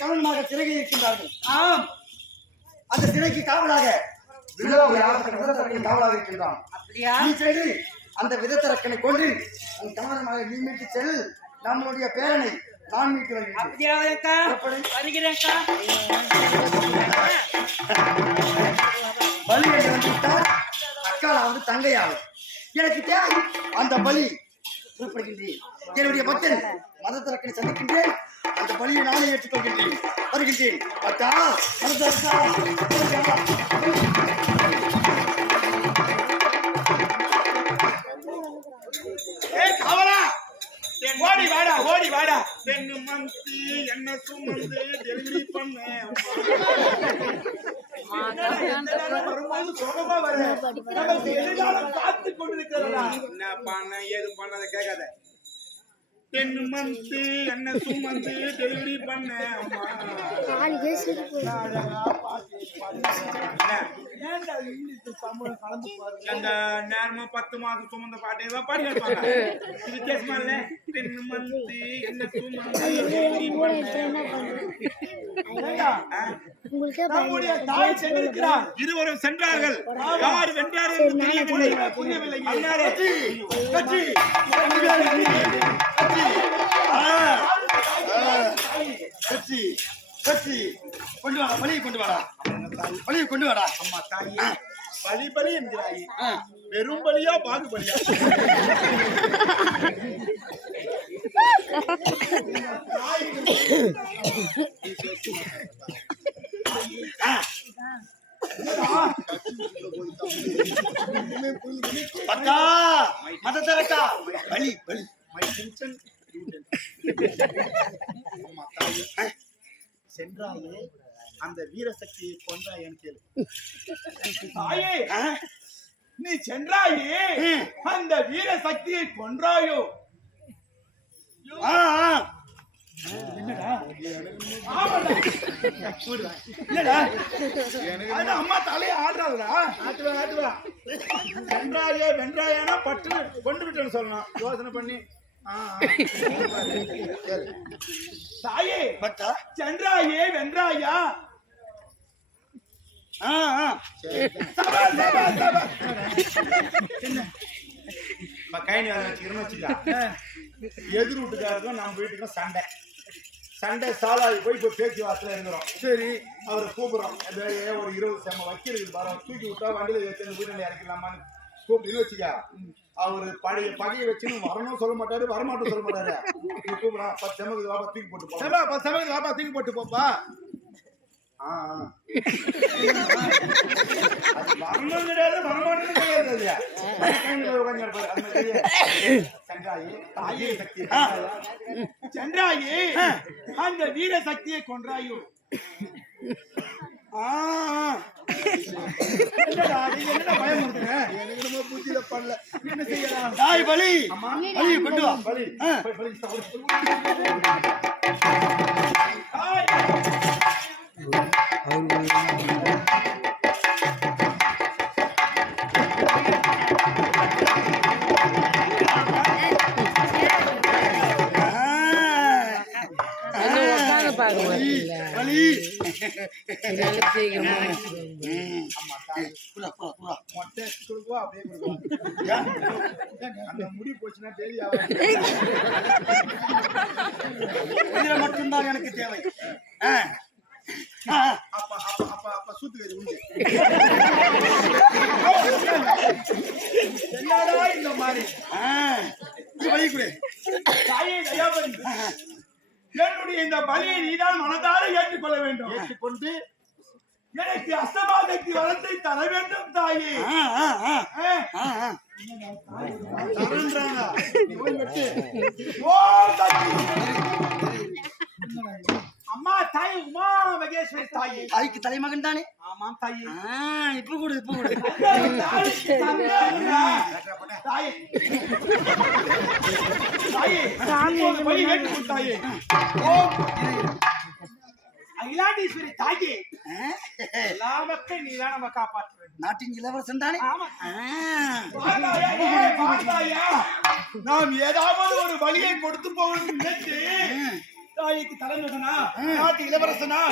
கவனமாக சிறையில் இருக்கின்றார்கள். ஆம். அந்த சிறைக்கு காவலாக காவலாக இருக்கின்றான். அப்படியா? நீ சென்று அந்த விதத்தரக்கனை கொண்டு உன் கணவனாக நீ மீட்டு செல். நம்மளுடைய பேரனை நான் மீட்டு அப்படியா வருகிறேன்க்கா பலி என்று வந்துவிட்டால் அக்காலாவது தங்கையாவது எனக்கு தேவை அந்த பலி புறப்படுகின்றேன். என்னுடைய பக்தன் மதத்திறக்கனை சந்திக்கின்றேன். அந்த பலியை நானே ஏற்றுக்கொள்கின்றேன் வருகின்றேன் கவலா ஓடி வாடா ஓடி வாடா ரெண்டு மந்த் என்ன சுமந்து டெலிவரி பண்ணேன் வரும்போது சுகமா வர நமக்கு எதிர்காலம் காத்து கொண்டிருக்கிறதா என்ன பண்ண ஏது பண்ணத கேட்காத ரெண்டு மந்த் என்ன சுமந்து டெலிவரி பாருங்க அந்த நேரமா பத்து மாசம் சுமந்த பாட்டு ஏதோ பாடி இது வித்தியாசமா இல்ல? ரெண்டு மந்த் என்ன சுமந்து டெலிவரி சென்றிருக்கிறார். இருவரும் சென்றார்கள். யார் வென்றார்கள் புரியவில்லை. வாடா. பலியை கொண்டு வாடா. அம்மா தாயே பலி பலி என்கிறாய். வெறும் பலியா பாகு பலியா பத்தா மதத்திறக்கா பலி பலி மை டென்ஷன் சென்றாயே அந்த வீரசக்தியை கொன்றாயன்னு கேளு தாயே நீ சென்றாயே அந்த வீர சக்தியை கொன்றாயோ அம்மா தலையை ஆடுறாளா ஆட்டுவா ஆட்டுவா. வென்றாயே வென்றாயானா பட்டு கொண்டு விட்டேன்னு சொல்லணும். யோசனை பண்ணி. தாயே பத்தா சென்றாயே வென்றாயா? கைனி அதை வச்சுக்கிறோன்னு வச்சுக்கா. எதிர் வீட்டுக்காரருக்கும் நம்ம வீட்டுக்கும் சண்டை. சண்டை சாலாகி போய் இப்போ பேச்சுவார்த்தையில் இருக்கிறோம். சரி அவரை கூப்பிடுறோம். ஒரு இருபது செம்ம வக்கீலுக்கு பாரு தூக்கி விட்டா வண்டியில் வச்சு வீட்டில் இறக்கலாமான்னு கூப்பிட்டு வச்சுக்கா. அவர் பழைய பகையை வச்சுன்னு வரணும் சொல்ல மாட்டாரு வரமாட்டோம் சொல்ல மாட்டாரு. நீ கூப்பிடா பத்து செம்மக்கு வாப்பா தூக்கி போட்டு போ. பத்து செம்மக்கு வாப்பா தூக்கி போட்டு போப்பா ஆ கிடையாது வரமாட்டேன்னு கிடையாது அந்த வீர சக்தியை கொன்றாயோ ஆ, ஆ. என்ன செய்யலாம்? தாய் பலி அம்மா, கொண்டு வா பலி. பலி, முடி போச்சுன்னா இதுல மட்டும்தான் எனக்கு தேவை ஆ. அப்பா அப்ப அப்ப அப்ப அப்ப சூத்துக்கறி உண்டு என்னடா இந்த மாதிரி ஆ. இது பலி கொடு தாயே தயாபதி என்னுடைய இந்த பலியை நீதான் மனதார ஏற்றுக்கொள்ள வேண்டும். ஏற்றுக்கொண்டு எனக்கு அஸ்தபாதக்கு வரத்தை தர வேண்டும் தாயே. ஆ, தாய் உமா மகேஸ்வரி தாயே. தாய்க்கு தலைமகன் தானே ஆமாம் தாயே. ஆ, இப்ப கொடு இப்ப கொடு? தாயே தாயே. இப்போது வழி வேண்டும் தாயே ஓம் அகிலாண்டீஸ்வரி தாயே எல்லா மக்கள் நீதான் நம்ம காப்பாற்ற நாட்டின் இளவரசன் தானே? நாம் ஏதாவது ஒரு வழியை கொடுத்து போகணும் நினைத்து தாய்க்கு தலைமகனா நாட்டு இளவரசனா?